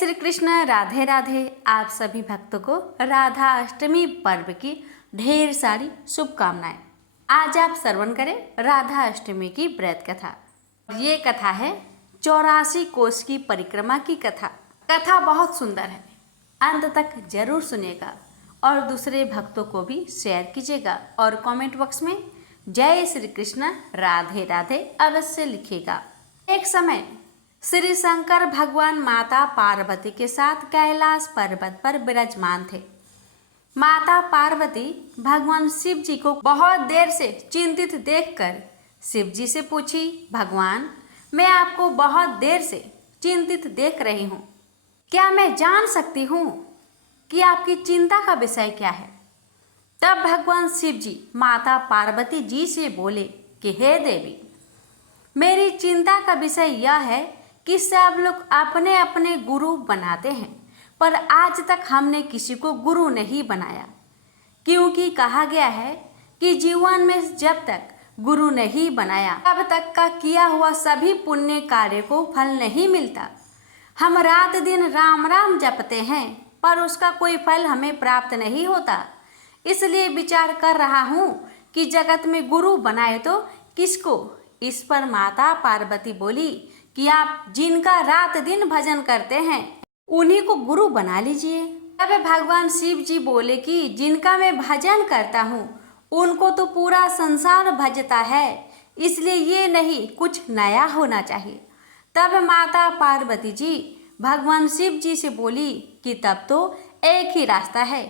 श्री कृष्ण, राधे राधे। आप सभी भक्तों को राधा अष्टमी पर्व की ढेर सारी शुभकामनाएं। आज आप श्रवण करें राधा अष्टमी की व्रत कथा। ये कथा है 84 कोस की परिक्रमा की कथा। कथा बहुत सुंदर है, अंत तक जरूर सुनिएगा और दूसरे भक्तों को भी शेयर कीजिएगा और कमेंट बॉक्स में जय श्री कृष्ण, राधे राधे अवश्य लिखिएगा। एक समय श्री शंकर भगवान माता पार्वती के साथ कैलाश पर्वत पर विराजमान थे। माता पार्वती भगवान शिव जी को बहुत देर से चिंतित देखकर शिव जी से पूछी, भगवान, मैं आपको बहुत देर से चिंतित देख रही हूँ, क्या मैं जान सकती हूँ कि आपकी चिंता का विषय क्या है? तब भगवान शिव जी माता पार्वती जी से बोले कि हे देवी, मेरी चिंता का विषय यह है कि सब लोग अपने अपने गुरु बनाते हैं, पर आज तक हमने किसी को गुरु नहीं बनाया, क्योंकि कहा गया है कि जीवन में जब तक गुरु नहीं बनाया तब तक का किया हुआ सभी पुण्य कार्य को फल नहीं मिलता। हम रात दिन राम राम जपते हैं, पर उसका कोई फल हमें प्राप्त नहीं होता। इसलिए विचार कर रहा हूँ कि जगत में गुरु बनाए तो किसको? इस पर माता पार्वती बोली कि आप जिनका रात दिन भजन करते हैं उन्हीं को गुरु बना लीजिए। तब भगवान शिव जी बोले कि जिनका मैं भजन करता हूँ उनको तो पूरा संसार भजता है, इसलिए ये नहीं कुछ नया होना चाहिए। तब माता पार्वती जी भगवान शिव जी से बोली कि तब तो एक ही रास्ता है,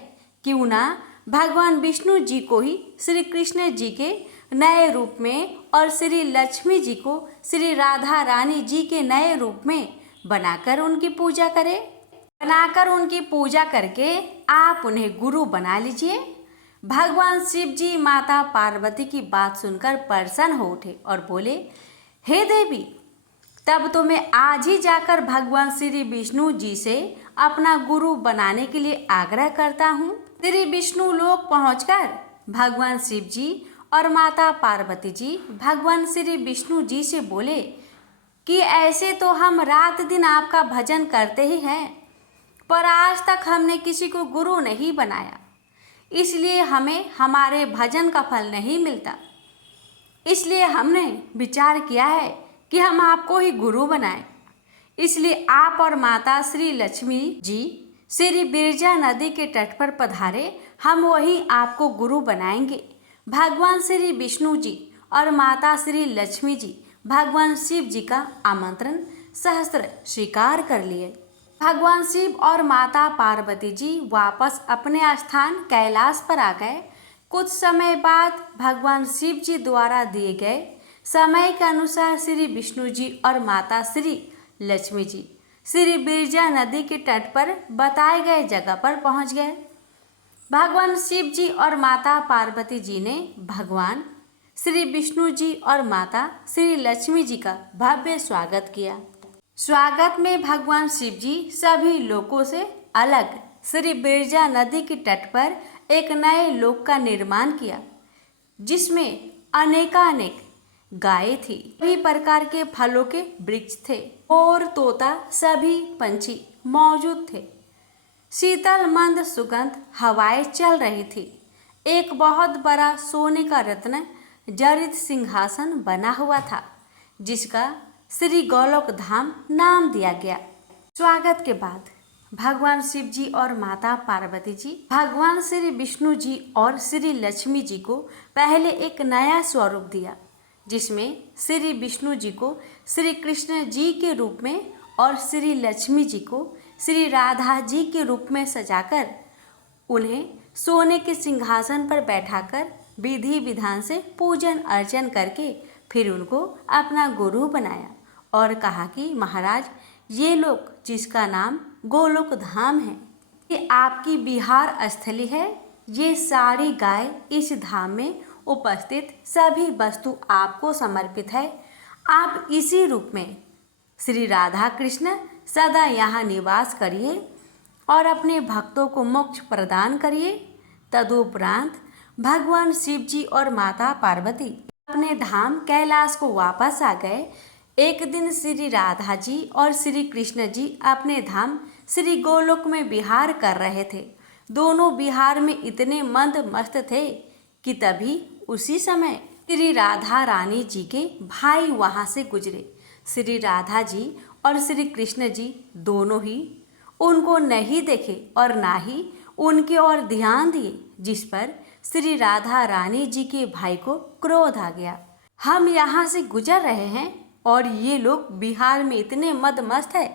क्यों ना भगवान विष्णु जी को ही श्री कृष्ण जी के नए रूप में और श्री लक्ष्मी जी को श्री राधा रानी जी के नए रूप में बनाकर उनकी पूजा करें। बनाकर उनकी पूजा करके आप उन्हें गुरु बना लीजिए। भगवान शिव जी माता पार्वती की बात सुनकर प्रसन्न हो उठे और बोले, हे देवी, तब तो मैं आज ही जाकर भगवान श्री विष्णु जी से अपना गुरु बनाने के लिए आग्रह करता हूँ। श्री विष्णु लोक पहुंचकर भगवान शिव जी और माता पार्वती जी भगवान श्री विष्णु जी से बोले कि ऐसे तो हम रात दिन आपका भजन करते ही हैं, पर आज तक हमने किसी को गुरु नहीं बनाया, इसलिए हमें हमारे भजन का फल नहीं मिलता। इसलिए हमने विचार किया है कि हम आपको ही गुरु बनाएं। इसलिए आप और माता श्री लक्ष्मी जी श्री बिरजा नदी के तट पर पधारे, हम वहीं आपको गुरु बनाएंगे। भगवान श्री विष्णु जी और माता श्री लक्ष्मी जी भगवान शिव जी का आमंत्रण सहस्त्र स्वीकार कर लिए। भगवान शिव और माता पार्वती जी वापस अपने स्थान कैलाश पर आ गए। कुछ समय बाद भगवान शिव जी द्वारा दिए गए समय के अनुसार श्री विष्णु जी और माता श्री लक्ष्मी जी श्री बिरजा नदी के तट पर बताए गए जगह पर पहुंच गए। भगवान शिव जी और माता पार्वती जी ने भगवान श्री विष्णु जी और माता श्री लक्ष्मी जी का भव्य स्वागत किया। स्वागत में भगवान शिव जी सभी लोकों से अलग श्री बिरजा नदी के तट पर एक नए लोक का निर्माण किया, जिसमें अनेकानेक गायें थी, सभी प्रकार के फलों के वृक्ष थे, मोर, तोता, सभी पंछी मौजूद थे। शीतल मंद सुगंध हवाएं चल रही थी। एक बहुत बड़ा सोने का रत्न जड़ित सिंहासन बना हुआ था, जिसका श्री गोलोक धाम नाम दिया गया। स्वागत के बाद भगवान शिव जी और माता पार्वती जी भगवान श्री विष्णु जी और श्री लक्ष्मी जी को पहले एक नया स्वरूप दिया, जिसमें श्री विष्णु जी को श्री कृष्ण जी के रूप में और श्री लक्ष्मी जी को श्री राधा जी के रूप में सजाकर उन्हें सोने के सिंहासन पर बैठाकर विधि विधान से पूजन अर्चन करके फिर उनको अपना गुरु बनाया और कहा कि महाराज, ये लोक जिसका नाम गोलोक धाम है, ये आपकी विहार स्थली है। ये सारी गाय इस धाम में उपस्थित सभी वस्तु आपको समर्पित है। आप इसी रूप में श्री राधा कृष्ण सदा यहाँ निवास करिए और अपने भक्तों को मोक्ष प्रदान करिए। तदुपरांत भगवान शिव जी और माता पार्वती अपने धाम कैलाश को वापस आ गए। एक दिन श्री राधा जी और श्री कृष्ण जी अपने धाम श्री गोलोक में विहार कर रहे थे। दोनों विहार में इतने मंद मस्त थे कि तभी उसी समय श्री राधा रानी जी के भाई वहां से गुजरे। श्री राधा जी और श्री कृष्ण जी दोनों ही उनको नहीं देखे और ना ही उनके ओर ध्यान दिए, जिस पर श्री राधा रानी जी के भाई को क्रोध आ गया। हम यहाँ से गुजर रहे हैं और ये लोग बिहार में इतने मद मस्त है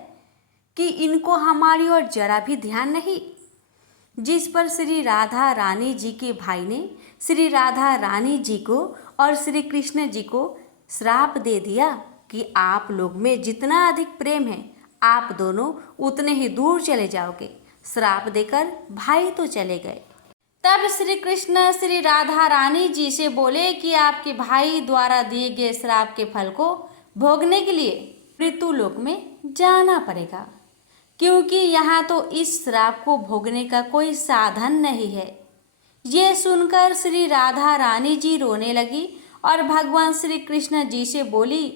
कि इनको हमारी ओर जरा भी ध्यान नहीं। जिस पर श्री राधा रानी जी के भाई ने श्री राधा रानी जी को और श्री कृष्ण जी को श्राप दे दिया कि आप लोग में जितना अधिक प्रेम है आप दोनों उतने ही दूर चले जाओगे। श्राप देकर भाई तो चले गए। तब श्री कृष्ण श्री राधा रानी जी से बोले कि आपके भाई द्वारा दिए गए श्राप के फल को भोगने के लिए मृत्युलोक में जाना पड़ेगा, क्योंकि यहाँ तो इस श्राप को भोगने का कोई साधन नहीं है। ये सुनकर श्री राधा रानी जी रोने लगी और भगवान श्री कृष्ण जी से बोली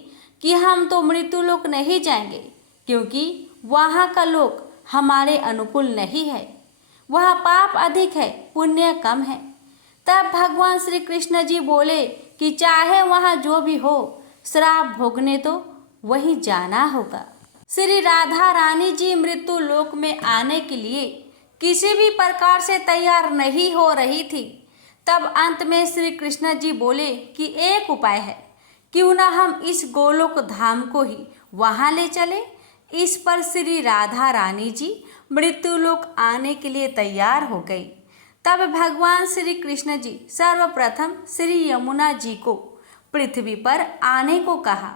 कि हम तो मृत्युलोक नहीं जाएंगे, क्योंकि वहाँ का लोक हमारे अनुकूल नहीं है। वह पाप अधिक है, पुण्य कम है। तब भगवान श्री कृष्ण जी बोले कि चाहे वहाँ जो भी हो, श्राप भोगने तो वहीं जाना होगा। श्री राधा रानी जी मृत्यु लोक में आने के लिए किसी भी प्रकार से तैयार नहीं हो रही थी। तब अंत में श्री कृष्ण जी बोले कि एक उपाय है, क्यों ना हम इस गोलोक धाम को ही वहाँ ले चले। इस पर श्री राधा रानी जी मृत्युलोक आने के लिए तैयार हो गई। तब भगवान श्री कृष्ण जी सर्वप्रथम श्री यमुना जी को पृथ्वी पर आने को कहा।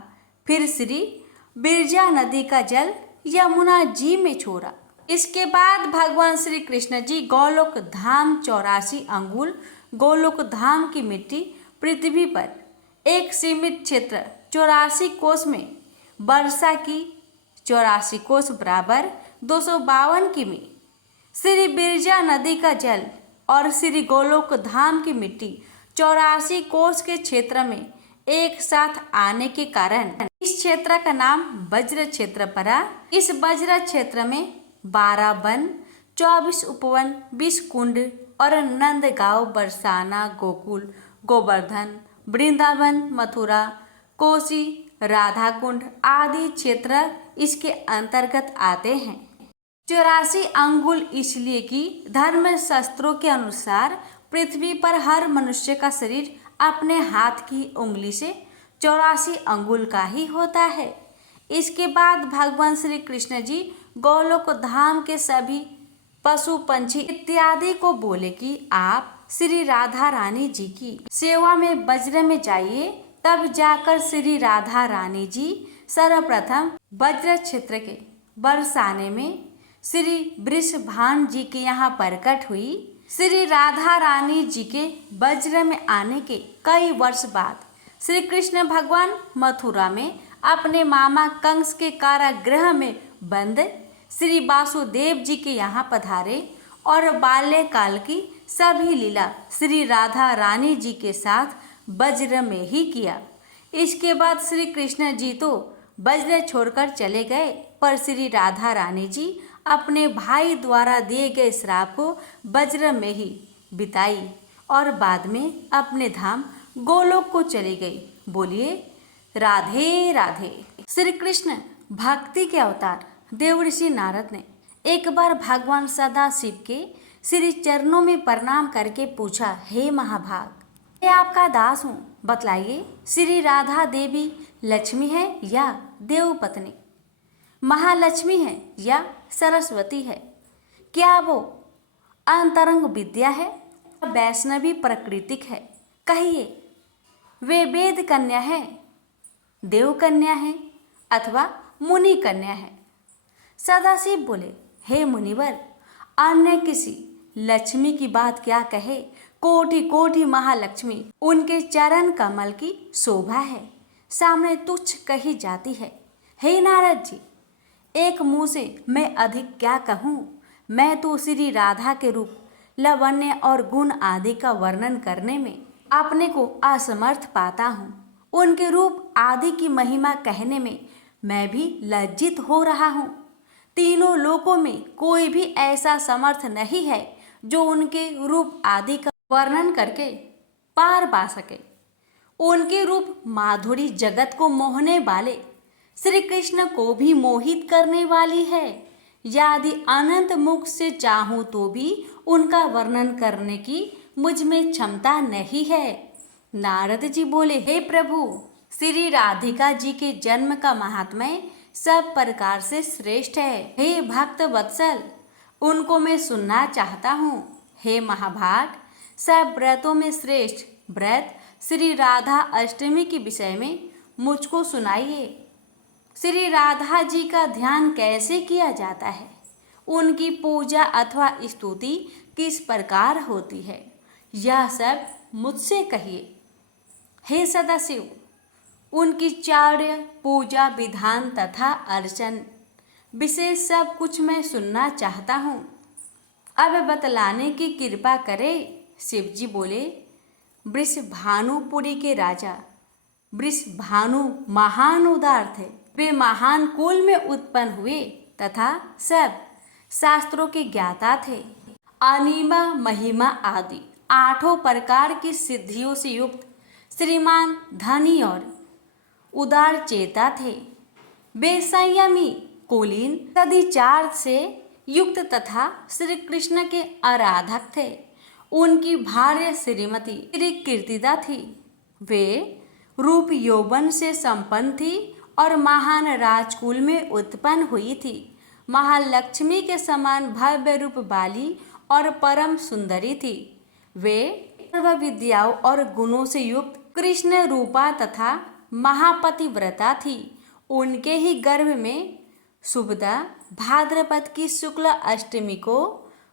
फिर श्री बिरजा नदी का जल यमुना जी में छोड़ा। इसके बाद भगवान श्री कृष्ण जी गोलोक धाम 84 अंगुल गोलोक धाम की मिट्टी पृथ्वी पर एक सीमित क्षेत्र 84 कोस में वर्षा की 84 कोस बराबर 252 किमी, श्री बिरजा नदी का जल और श्री गोलोक धाम की मिट्टी 84 कोस के क्षेत्र में एक साथ आने के कारण इस क्षेत्र का नाम वज्र क्षेत्र पड़ा। इस वज्र क्षेत्र में 12 वन, 24 उपवन, 20 कुंड और नंदगांव, बरसाना, गोकुल, गोवर्धन, वृंदावन, मथुरा, कोसी, राधा कुंड आदि क्षेत्र इसके अंतर्गत आते हैं। 84 अंगुल इसलिए कि धर्म शास्त्रों के अनुसार पृथ्वी पर हर मनुष्य का शरीर अपने हाथ की उंगली से 84 अंगुल का ही होता है। इसके बाद भगवान श्री कृष्ण जी गोलोक धाम के सभी पशु पंछी इत्यादि को बोले कि आप श्री राधा रानी जी की सेवा में वज्र में जाइए। तब जाकर श्री राधा रानी जी सर्वप्रथम वज्र क्षेत्र के बरसाने में श्री वृषभान जी के यहाँ प्रकट हुई। श्री राधा रानी जी के वज्र में आने के कई वर्ष बाद श्री कृष्ण भगवान मथुरा में अपने मामा कंस के कारागृह में बंद श्री वासुदेव जी के यहाँ पधारे और बाल्यकाल की सभी लीला श्री राधा रानी जी के साथ वज्र में ही किया। इसके बाद श्री कृष्ण जी तो वज्र छोड़कर चले गए, पर श्री राधा रानी जी अपने भाई द्वारा दिए गए श्राप को वज्र में ही बिताई और बाद में अपने धाम गोलोक को चली गई। बोलिए राधे राधे। श्री कृष्ण भक्ति के अवतार देवर्षि नारद ने एक बार भगवान सदाशिव के श्री चरणों में प्रणाम करके पूछा, हे महाभाग, मैं आपका दास हूँ, बतलाइए श्री राधा देवी लक्ष्मी है या देवपत्नी, महालक्ष्मी है या सरस्वती है? क्या वो अंतरंग विद्या है, वैष्णवी प्रकृतिक है? कहिए, वे वेद कन्या है, देव कन्या है अथवा मुनि कन्या है? सदाशिव बोले, हे मुनिवर, अन्य किसी लक्ष्मी की बात क्या कहे, कोटि कोटि महालक्ष्मी उनके चरण कमल की शोभा है, सामने तुच्छ कही जाती है। हे नारद जी, एक मुँह से मैं अधिक क्या कहूँ? मैं तो श्री राधा के रूप, लावण्य और गुण आदि का वर्णन करने में अपने को असमर्थ पाता हूँ। उनके रूप आदि की महिमा कहने में मैं भी लज्जित हो रहा हूँ। तीनों लोकों में कोई भी ऐसा समर्थ नहीं है जो उनके रूप आदि का वर्णन करके पार पा सके। उनके रूप माधुरी जगत को मोहने वाले श्री कृष्ण को भी मोहित करने वाली है। यदि अनंत मुख से चाहूं तो भी उनका वर्णन करने की मुझ में क्षमता नहीं है। नारद जी बोले, हे प्रभु, श्री राधिका जी के जन्म का महात्म्य सब प्रकार से श्रेष्ठ है। हे भक्त वत्सल, उनको मैं सुनना चाहता हूँ। हे महाभाग, सब व्रतों में श्रेष्ठ व्रत श्री राधा अष्टमी के विषय में मुझको सुनाइए। श्री राधा जी का ध्यान कैसे किया जाता है, उनकी पूजा अथवा स्तुति किस प्रकार होती है, यह सब मुझसे कहिए। हे सदाशिव, उनकी चार्य पूजा विधान तथा अर्चन विशेष सब कुछ मैं सुनना चाहता हूँ। अब बतलाने की कृपा करे। शिव जी बोले, वृषभानुपुरी के राजा वृषभानु महान उदार थे। वे महान कुल में उत्पन्न हुए तथा सब शास्त्रों के ज्ञाता थे। अनिमा महिमा आदि 8 प्रकार की सिद्धियों से युक्त श्रीमान धनी और उदार चेता थे। वे संयमी कुलीन सदिचार से युक्त तथा श्री कृष्ण के आराधक थे। उनकी भार्य श्रीमती श्री कीर्तिदा थी। वे रूप यौवन से संपन्न थी और महान राजकुल में उत्पन्न हुई थी। महालक्ष्मी के समान भव्य रूप वाली और परम सुंदरी थी। वे सर्व विद्याओं और गुणों से युक्त कृष्ण रूपा तथा महापतिव्रता थी। उनके ही गर्भ में शुभदा भाद्रपद की शुक्ल अष्टमी को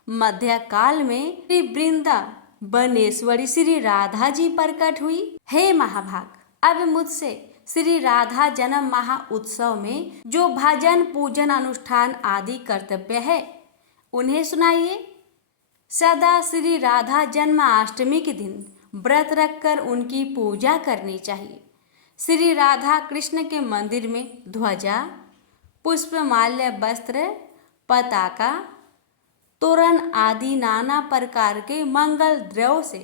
मध्यकाल में श्री वृंदा बनेश्वरी श्री राधा जी प्रकट हुई। हे महाभाग, अब मुझसे श्री राधा जन्म महा उत्सव में जो भजन पूजन अनुष्ठान आदि कर्तव्य है उन्हें सुनाइए। सदा श्री राधा जन्माष्टमी के दिन व्रत रखकर उनकी पूजा करनी चाहिए। श्री राधा कृष्ण के मंदिर में ध्वजा, पुष्पमाल्य, वस्त्र, पताका, तोरण आदि नाना प्रकार के मंगल द्रव्य से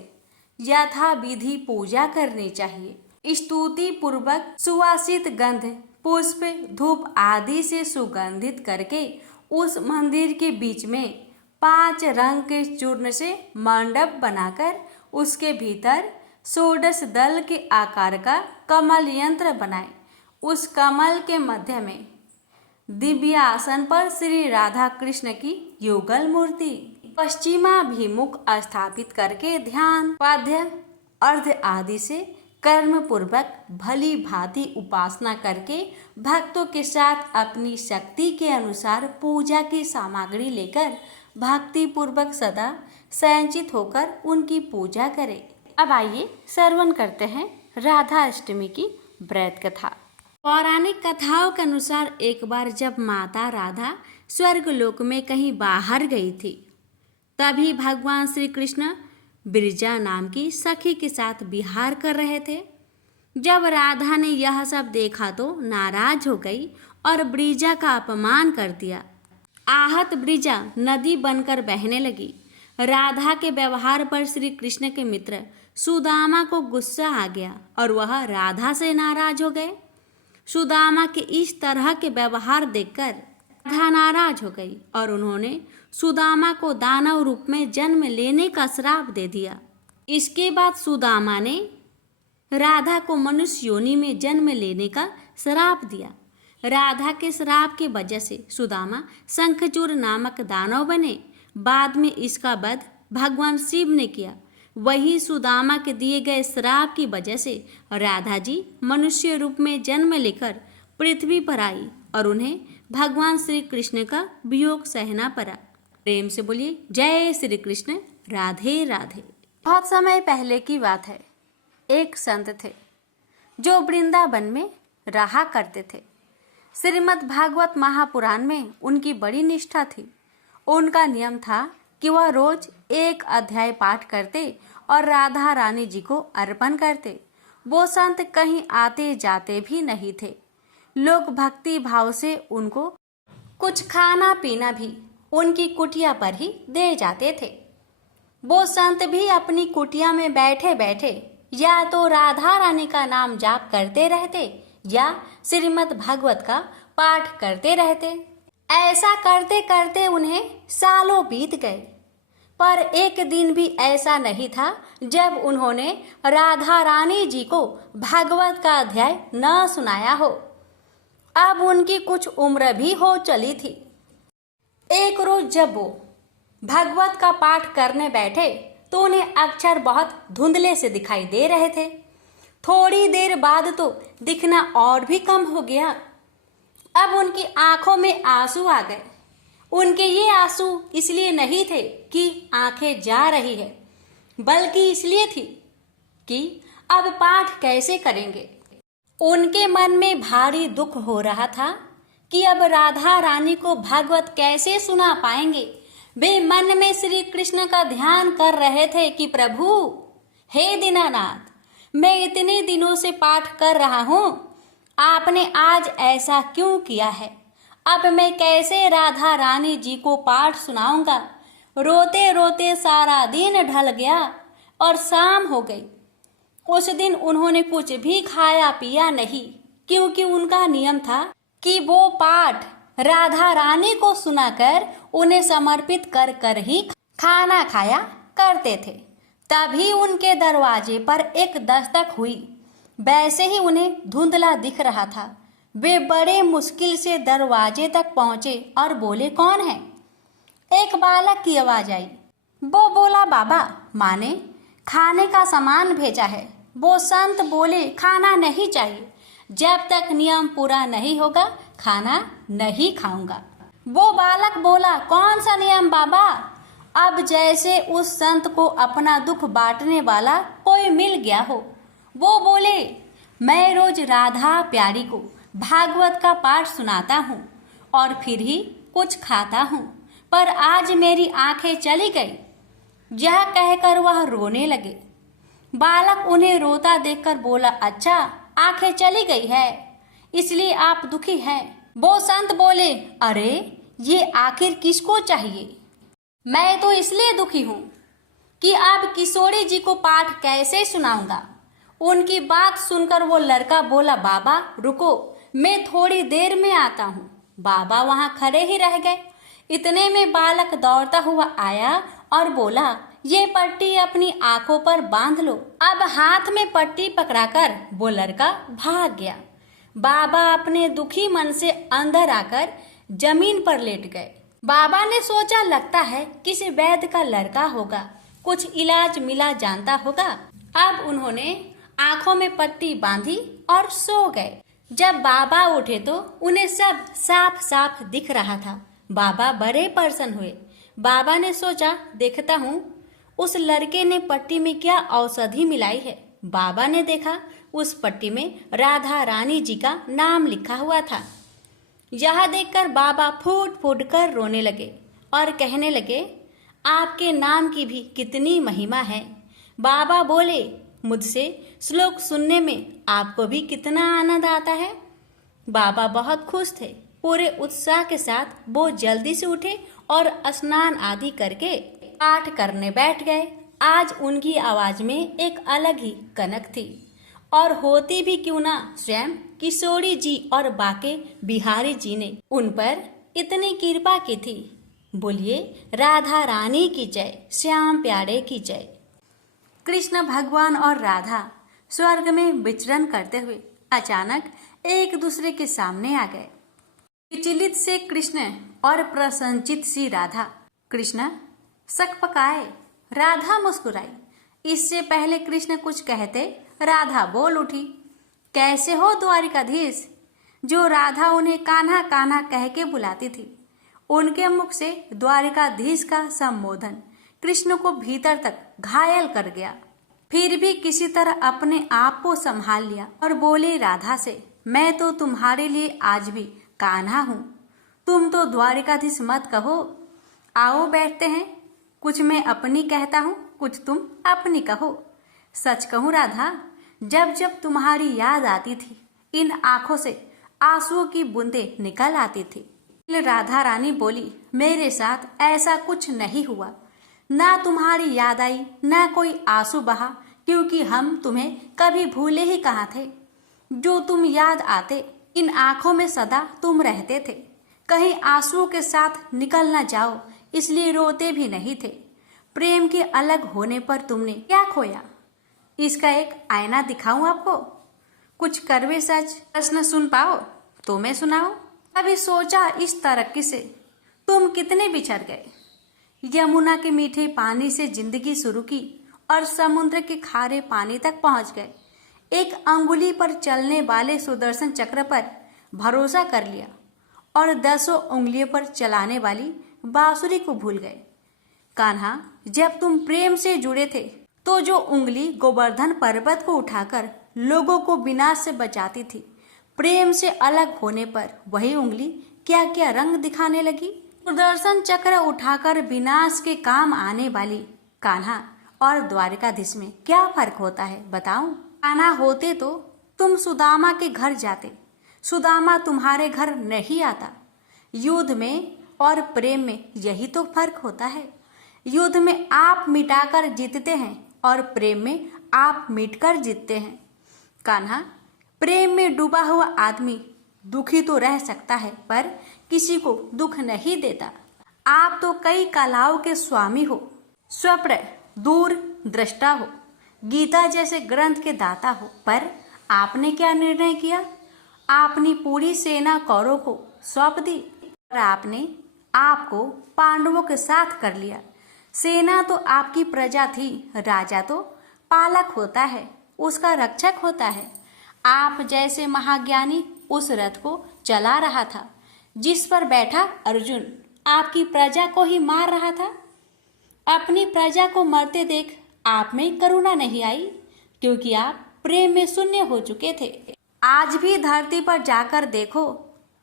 यथाविधि पूजा करनी चाहिए। स्तुति पूर्वक सुवासित गंध, पुष्प, धूप आदि से सुगंधित करके उस मंदिर के बीच में 5 रंग के चूर्ण से मंडप बनाकर उसके भीतर 16 दल के आकार का कमल यंत्र बनाए। उस कमल के मध्य में दिव्य आसन पर श्री राधा कृष्ण की युगल मूर्ति पश्चिमाभिमुख स्थापित करके ध्यान, पाद्य, अर्ध आदि से कर्म पूर्वक भली भांति उपासना करके भक्तों के साथ अपनी शक्ति के अनुसार पूजा की सामग्री लेकर भक्ति पूर्वक सदा संचित होकर उनकी पूजा करें। अब आइए श्रवण करते हैं राधा अष्टमी की व्रत कथा। पौराणिक कथाओं के अनुसार एक बार जब माता राधा स्वर्गलोक में कहीं बाहर गई थी, तभी भगवान श्री कृष्ण बिरजा नाम की सखी के साथ विहार कर रहे थे। जब राधा ने यह सब देखा तो नाराज हो गई और ब्रिजा का अपमान कर दिया। आहत ब्रिजा नदी बनकर बहने लगी। राधा के व्यवहार पर श्री कृष्ण के मित्र सुदामा को गुस्सा आ गया और वह राधा से नाराज हो गए। सुदामा के इस तरह के व्यवहार देखकर राधा नाराज हो गई और उन्होंने सुदामा को दानव रूप में जन्म लेने का श्राप दे दिया। इसके बाद सुदामा ने राधा को मनुष्य योनि में जन्म लेने का श्राप दिया। राधा के श्राप की वजह से सुदामा शंखचूड़ नामक दानव बने। बाद में इसका वध भगवान शिव ने किया। वही सुदामा के दिए गए श्राप की वजह से राधा जी मनुष्य रूप में जन्म लेकर पृथ्वी पर आई और उन्हें भगवान श्री कृष्ण का वियोग सहना पड़ा। प्रेम से बोलिए जय श्री कृष्ण, राधे राधे। बहुत समय पहले की बात है। एक संत थे जो वृंदावन में रहा करते थे। श्रीमद् भागवत महापुराण में उनकी बड़ी निष्ठा थी। उनका नियम था कि वह रोज 1 अध्याय पाठ करते और राधा रानी जी को अर्पण करते। वो संत कहीं आते जाते भी नहीं थे। लोग भक्ति भाव से उनको कुछ खाना पीना भी उनकी कुटिया पर ही दे जाते थे। वो संत भी अपनी कुटिया में बैठे बैठे या तो राधा रानी का नाम जाप करते रहते या श्रीमद् भागवत का पाठ करते रहते। ऐसा करते करते उन्हें सालों बीत गए, पर एक दिन भी ऐसा नहीं था जब उन्होंने राधा रानी जी को भागवत का अध्याय न सुनाया हो। अब उनकी कुछ उम्र भी हो चली थी। एक रोज जब वो भागवत का पाठ करने बैठे तो उन्हें अक्षर बहुत धुंधले से दिखाई दे रहे थे। थोड़ी देर बाद तो दिखना और भी कम हो गया। अब उनकी आंखों में आंसू आ गए। उनके ये आंसू इसलिए नहीं थे कि आंखें जा रही है, बल्कि इसलिए थी कि अब पाठ कैसे करेंगे। उनके मन में भारी दुख हो रहा था कि अब राधा रानी को भागवत कैसे सुना पाएंगे। वे मन में श्री कृष्ण का ध्यान कर रहे थे कि प्रभु, हे दीनानाथ, मैं इतने दिनों से पाठ कर रहा हूँ, आपने आज ऐसा क्यों किया है। अब मैं कैसे राधा रानी जी को पाठ सुनाऊंगा। रोते रोते सारा दिन ढल गया और शाम हो गई। उस दिन उन्होंने कुछ भी खाया पिया नहीं, क्योंकि उनका नियम था कि वो पाठ राधा रानी को सुनाकर उन्हें समर्पित कर कर ही खाना खाया करते थे। तभी उनके दरवाजे पर एक दस्तक हुई। वैसे ही उन्हें धुंधला दिख रहा था। वे बड़े मुश्किल से दरवाजे तक पहुंचे और बोले, कौन है। एक बालक की आवाज आई। वो बोला, बाबा, माँ ने खाने का सामान भेजा है। वो संत बोले, खाना नहीं चाहिए, जब तक नियम पूरा नहीं होगा खाना नहीं खाऊंगा। वो बालक बोला, कौन सा नियम बाबा। अब जैसे उस संत को अपना दुख बांटने वाला कोई मिल गया हो। वो बोले, मैं रोज राधा प्यारी को भागवत का पाठ सुनाता हूँ और फिर ही कुछ खाता हूँ, पर आज मेरी आंखें चली गई। यह कहकर वह रोने लगे। बालक उन्हें रोता देखकर बोला, अच्छा, आंखें चली गई है, इसलिए आप दुखी हैं। वो संत बोले, अरे ये आखिर किसको चाहिए। मैं तो इसलिए दुखी हूँ कि अब किशोरी जी को पाठ कैसे सुनाऊंगा। उनकी बात सुनकर वो लड़का बोला, बाबा रुको, मैं थोड़ी देर में आता हूँ। बाबा वहाँ खड़े ही रह गए। इतने में बालक दौड़ता हुआ आया और बोला, ये पट्टी अपनी आंखों पर बांध लो। अब हाथ में पट्टी पकड़ाकर वो लड़का भाग गया। बाबा अपने दुखी मन से अंदर आकर जमीन पर लेट गए। बाबा ने सोचा, लगता है किसी वैद्य का लड़का होगा, कुछ इलाज मिला जानता होगा। अब उन्होंने आंखों में पट्टी बांधी और सो गए। जब बाबा उठे तो उन्हें सब साफ साफ दिख रहा था। बाबा बड़े प्रसन्न हुए। बाबा ने सोचा, देखता हूँ उस लड़के ने पट्टी में क्या औषधि मिलाई है। बाबा ने देखा उस पट्टी में राधा रानी जी का नाम लिखा हुआ था। यह देखकर बाबा फूट फूट कर रोने लगे और कहने लगे, आपके नाम की भी कितनी महिमा है। बाबा बोले, मुझसे श्लोक सुनने में आपको भी कितना आनंद आता है। बाबा बहुत खुश थे। पूरे उत्साह के साथ वो जल्दी से उठे और स्नान आदि करके पाठ करने बैठ गए। आज उनकी आवाज में एक अलग ही कनक थी, और होती भी क्यों ना स्वयं किशोरी जी और बाके बिहारी जी ने उन पर इतनी कृपा की थी। बोलिए राधा रानी की जय, श्याम प्यारे की जय। कृष्ण भगवान और राधा स्वर्ग में विचरण करते हुए अचानक एक दूसरे के सामने आ गए। विचलित से कृष्ण और प्रसन्नचित सी राधा। कृष्ण सकपकाए, राधा मुस्कुराई। इससे पहले कृष्ण कुछ कहते, राधा बोल उठी, कैसे हो द्वारिकाधीश। जो राधा उन्हें कान्हा कान्हा कह के बुलाती थी, उनके मुख से द्वारिकाधीश का संबोधन कृष्ण को भीतर तक घायल कर गया। फिर भी किसी तरह अपने आप को संभाल लिया और बोले राधा से, मैं तो तुम्हारे लिए आज भी कान्हा हूँ, तुम तो द्वारिकाधीश मत कहो। आओ बैठते हैं, कुछ मैं अपनी कहता हूँ, कुछ तुम अपनी कहो। सच कहूँ राधा, जब जब तुम्हारी याद आती थी, इन आंखों से आंसुओं की बूंदें निकल आती थी। राधा रानी बोली, मेरे साथ ऐसा कुछ नहीं हुआ, ना तुम्हारी याद आई, ना कोई आंसू बहा, क्योंकि हम तुम्हें कभी भूले ही कहाँ थे। जो तुम याद आते, इन आंखों में सदा तुम रहते थे। कहीं आंसुओं के साथ निकल न जाओ, इसलिए रोते भी नहीं थे। प्रेम के अलग होने पर तुमने क्या खोया? इसका एक आईना दिखाऊं आपको? कुछ कड़वे सच प्रश्न सुन पाओ तो मैं सुनाऊं। अभी सोचा इस तरक्की से तुम कितने बिछड़ गए। यमुना के मीठे पानी से जिंदगी शुरू की और समुद्र के खारे पानी तक पहुंच गए। एक अंगुली पर चलने वाले सुदर्शन चक्र पर भरोसा कर लिया और 10 उंगलियों पर चलाने वाली बांसुरी को भूल गए। कान्हा, जब तुम प्रेम से जुड़े थे तो जो उंगली गोवर्धन पर्वत को उठाकर लोगों को विनाश से बचाती थी, प्रेम से अलग होने पर वही उंगली क्या क्या रंग दिखाने लगी। सुदर्शन चक्र उठाकर विनाश के काम आने वाली कान्हा और द्वारिकाधीश में क्या फर्क होता है बताऊं? कान्हा होते तो तुम सुदामा के घर जाते, सुदामा तुम्हारे घर नहीं आता। युद्ध में और प्रेम में यही तो फर्क होता है। युद्ध में आप मिटाकर जीतते हैं और प्रेम में आप मिटकर जीतते हैं। कान्हा, प्रेम में डूबा हुआ आदमी दुखी तो रह सकता है पर किसी को दुख नहीं देता। आप तो कई कलाओं के स्वामी हो, स्वप्न दूर दृष्टा हो, गीता जैसे ग्रंथ के दाता हो, पर आपने क्या निर्णय किया? आपने पूरी सेना कौरवों को सौंप दी और आपने आपको पांडवों के साथ कर लिया। सेना तो आपकी प्रजा थी, राजा तो पालक होता है, उसका रक्षक होता है। आप जैसे महाज्ञानी उस रथ को चला रहा था जिस पर बैठा अर्जुन आपकी प्रजा को ही मार रहा था। अपनी प्रजा को मरते देख आप में करुणा नहीं आई, क्योंकि आप प्रेम में शून्य हो चुके थे। आज भी धरती पर जाकर देखो,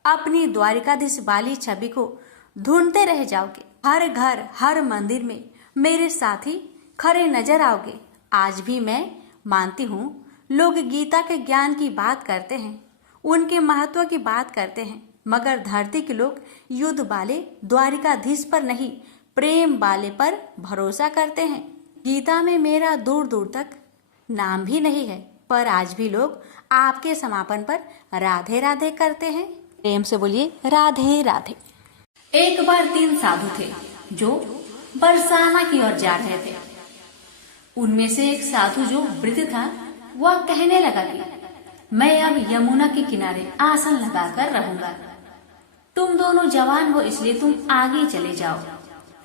अपनी द्वारिकाधीश वाली छवि को ढूंढते रह जाओगे। हर घर हर मंदिर में मेरे साथी खड़े नजर आओगे। आज भी मैं मानती हूँ लोग गीता के ज्ञान की बात करते हैं, उनके महत्व की बात करते हैं, मगर धरती के लोग युद्ध वाले द्वारिकाधीश पर नहीं, प्रेम वाले पर भरोसा करते हैं। गीता में मेरा दूर दूर तक नाम भी नहीं है, पर आज भी लोग आपके समापन पर राधे राधे करते हैं। प्रेम से बोलिए राधे राधे। एक बार 3 साधु थे जो बरसाना की ओर जा रहे थे। उनमें से एक साधु जो वृद्ध था, वह कहने लगा कि मैं अब यमुना के किनारे आसन लगाकर रहूंगा। तुम दोनों जवान हो, इसलिए तुम आगे चले जाओ।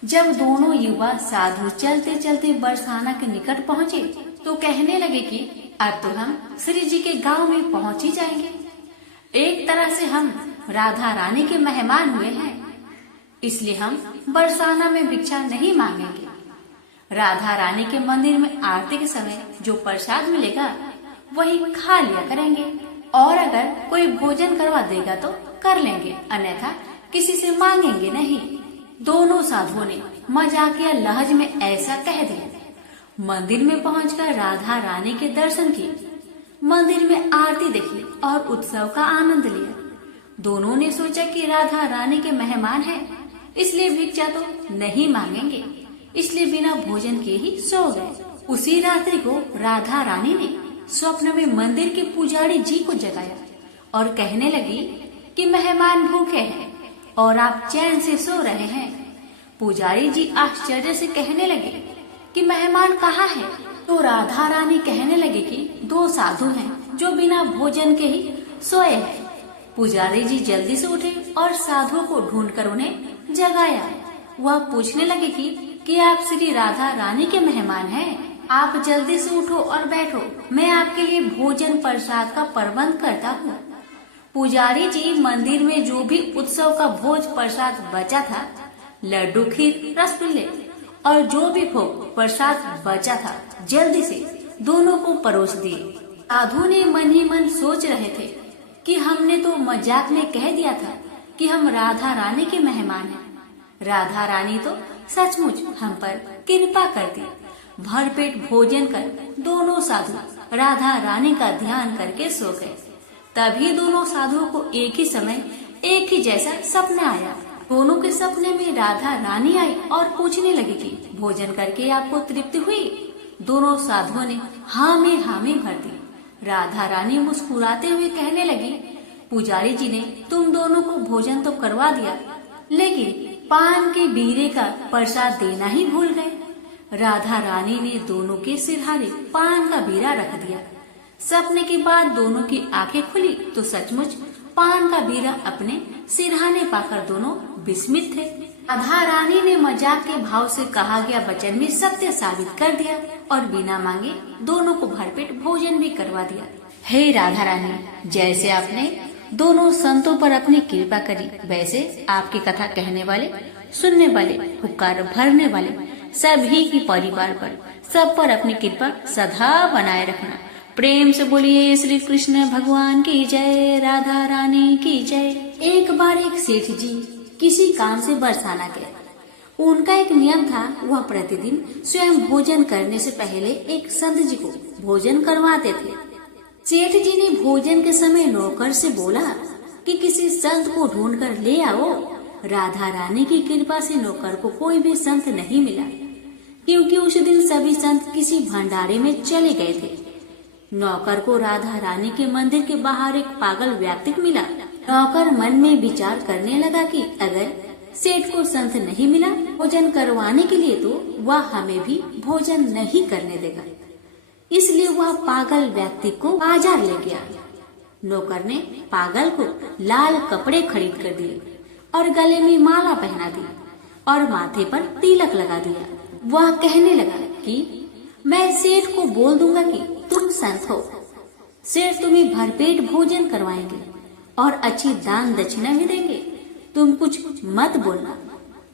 जब दोनों युवा साधु चलते चलते बरसाना के निकट पहुँचे तो कहने लगे कि अब तो हम श्री जी के गांव में पहुँच ही जाएंगे। एक तरह से हम राधा रानी के मेहमान हुए हैं, इसलिए हम बरसाना में भिक्षा नहीं मांगेंगे। राधा रानी के मंदिर में आरती के समय जो प्रसाद मिलेगा वही खा लिया करेंगे, और अगर कोई भोजन करवा देगा तो कर लेंगे, अन्यथा किसी से मांगेंगे नहीं। दोनों साधुओं ने मजाकिया लहज में ऐसा कह दिया। मंदिर में पहुंचकर राधा रानी के दर्शन किए, मंदिर में आरती देखी और उत्सव का आनंद लिया। दोनों ने सोचा कि राधा रानी के मेहमान हैं, इसलिए भिक्षा तो नहीं मांगेंगे, इसलिए बिना भोजन के ही सो गए। उसी रात्रि को राधा रानी ने स्वप्न में मंदिर के पुजारी जी को जगाया और कहने लगी कि मेहमान भूखे हैं और आप चैन से सो रहे हैं। पुजारी जी आश्चर्य से कहने लगे कि मेहमान कहाँ हैं? तो राधा रानी कहने लगे कि 2 साधु हैं जो बिना भोजन के ही सोए हैं। पुजारी जी जल्दी से उठे और साधुओं को ढूंढकर उन्हें जगाया। वह पूछने लगे कि आप श्री राधा रानी के मेहमान हैं? आप जल्दी से उठो और बैठो, मैं आपके लिए भोजन प्रसाद का प्रबंध करता हूँ। पुजारी जी मंदिर में जो भी उत्सव का भोज प्रसाद बचा था, लड्डू, खीर, रसगुल्ले और जो भी भोग प्रसाद बचा था, जल्दी से दोनों को परोस दिए। साधु ने मन ही मन सोच रहे थे कि हमने तो मजाक में कह दिया था कि हम राधा रानी के मेहमान हैं। राधा रानी तो सचमुच हम पर कृपा कर दी। भरपेट भोजन कर दोनों साधु राधा रानी का ध्यान करके सो गए। तभी दोनों साधुओं को एक ही समय एक ही जैसा सपना आया। दोनों के सपने में राधा रानी आई और पूछने लगी कि भोजन करके आपको तृप्ति हुई? दोनों साधुओं ने हाँ में भर दी। राधा रानी मुस्कुराते हुए कहने लगी, पुजारी जी ने तुम दोनों को भोजन तो करवा दिया, लेकिन पान के बीरे का प्रसाद देना ही भूल गए। राधा रानी ने दोनों के सिरहाने पान का बीरा रख दिया। सपने के बाद दोनों की आंखें खुली तो सचमुच पान का बीरा अपने सिरहाने पाकर दोनों विस्मित थे। राधा रानी ने मजाक के भाव से कहा गया वचन में सत्य साबित कर दिया और बिना मांगे दोनों को भरपेट भोजन भी करवा दिया। हे राधा रानी, जैसे आपने दोनों संतों पर अपनी कृपा करी, वैसे आपकी कथा कहने वाले, सुनने वाले, पुकार भरने वाले सभी की परिवार पर, सब पर अपनी कृपा सदा बनाए रखना। प्रेम से बोलिए श्री कृष्ण भगवान की जय, राधा रानी की जय। एक बार एक सेठ जी किसी काम से बरसाना गए। उनका एक नियम था, वह प्रतिदिन स्वयं भोजन करने से पहले एक संत जी को भोजन करवाते थे। सेठ जी ने भोजन के समय नौकर से बोला कि किसी संत को ढूंढ कर ले आओ। राधा रानी की कृपा से नौकर को कोई भी संत नहीं मिला, क्योंकि उस दिन सभी संत किसी भंडारे में चले गए थे। नौकर को राधा रानी के मंदिर के बाहर एक पागल व्यक्ति मिला। नौकर मन में विचार करने लगा कि अगर सेठ को संत नहीं मिला भोजन करवाने के लिए, तो वह हमें भी भोजन नहीं करने देगा। इसलिए वह पागल व्यक्ति को बाजार ले गया। नौकर ने पागल को लाल कपड़े खरीद कर दिए और गले में माला पहना दी और माथे पर तिलक लगा दिया। वह कहने लगा कि मैं सेठ को बोल दूंगा कि तुम संत हो। सेठ तुम्हें भरपेट भोजन करवाएंगे और अच्छी दान दक्षिणा भी देंगे। तुम कुछ मत बोलना,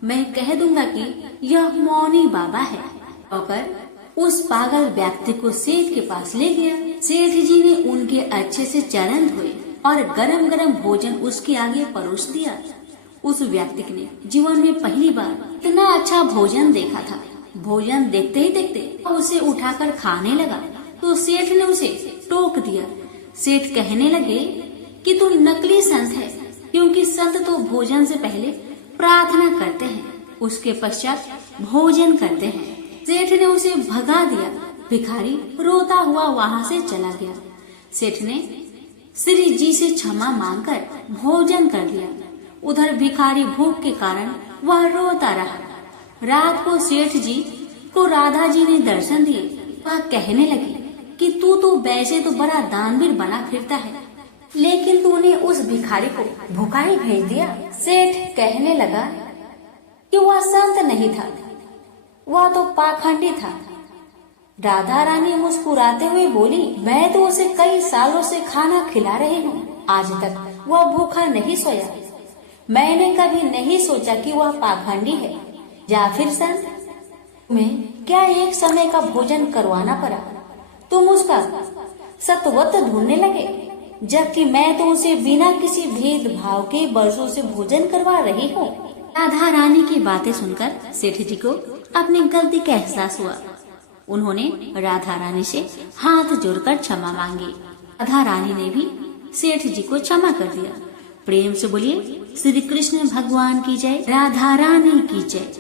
मैं कह दूंगा कि यह मौनी बाबा है। नौकर उस पागल व्यक्ति को सेठ के पास ले गया। सेठ जी ने उनके अच्छे से चरण धोए और गरम गरम भोजन उसके आगे परोस दिया। उस व्यक्ति ने जीवन में पहली बार इतना अच्छा भोजन देखा था। भोजन देखते ही देखते उसे उठाकर खाने लगा तो सेठ ने उसे टोक दिया। सेठ कहने लगे कि तू नकली संत है, क्योंकि संत तो भोजन से पहले प्रार्थना करते हैं, उसके पश्चात भोजन करते हैं। सेठ ने उसे भगा दिया। भिखारी रोता हुआ वहाँ से चला गया। सेठ ने श्री जी से क्षमा मांगकर भोजन कर लिया। उधर भिखारी भूख के कारण वह रोता रहा। रात को सेठ जी को राधा जी ने दर्शन दिए। वह कहने लगी कि तू तो वैसे तो बड़ा दानवीर बना फिरता है, लेकिन तूने उस भिखारी को भूखा ही भेज दिया। सेठ कहने लगा कि वह संत नहीं था, वह तो पाखंडी था। राधा रानी मुस्कुराते हुए बोली, मैं तो उसे कई सालों से खाना खिला रही हूँ, आज तक वह भूखा नहीं सोया। मैंने कभी नहीं सोचा कि वह पाखंडी है या फिर संत। तुम्हें क्या एक समय का भोजन करवाना पड़ा? तुम उसका सत्वत ढूंढने लगे, जबकि मैं तो उसे बिना किसी भेदभाव के वर्षों से भोजन करवा रही हूँ। राधा रानी की बातें सुनकर सेठ जी को अपनी गलती का एहसास हुआ। उन्होंने राधा रानी से हाथ जोड़कर क्षमा मांगी। राधा रानी ने भी सेठ जी को क्षमा कर दिया। प्रेम से बोलिए श्री कृष्ण भगवान की जय, राधा रानी की जय।